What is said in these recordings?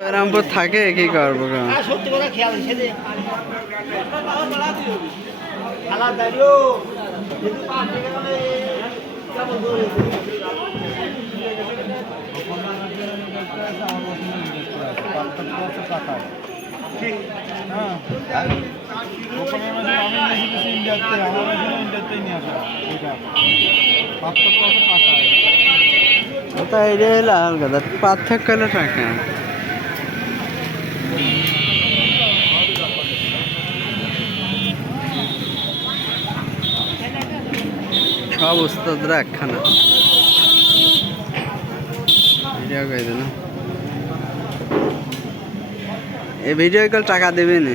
রামপুর থাকে কি করবো সত্যি কথা খেয়াল সেদিন খেলা দাঁড়িয়েও পার্থক্য হলো টাকা। সব উস্তাদরা একখানা ভিডিও করে দিল। এই ভিডিও কল টাকা দেবে না।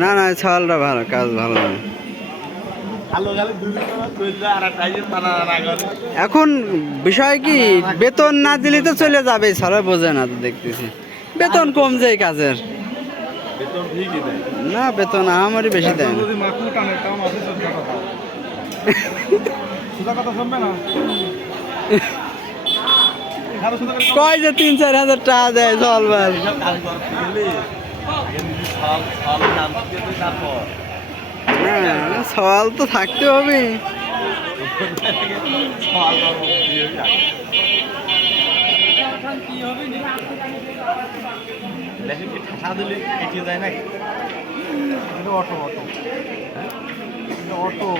না না ছালটা ভালো, কাজ ভালো না। এখন বিষয় কি, বেতন না দিলে তো চলে যাবে, সারা বোঝে না তো দেখতেছি। বেতন কম যায় কাজের, না বেতন আমারই বেশি দেয় না। কয় যে 3-4 হাজার টাকা দেয় চলবার। সওয়াল তো থাকতে হবে। অটো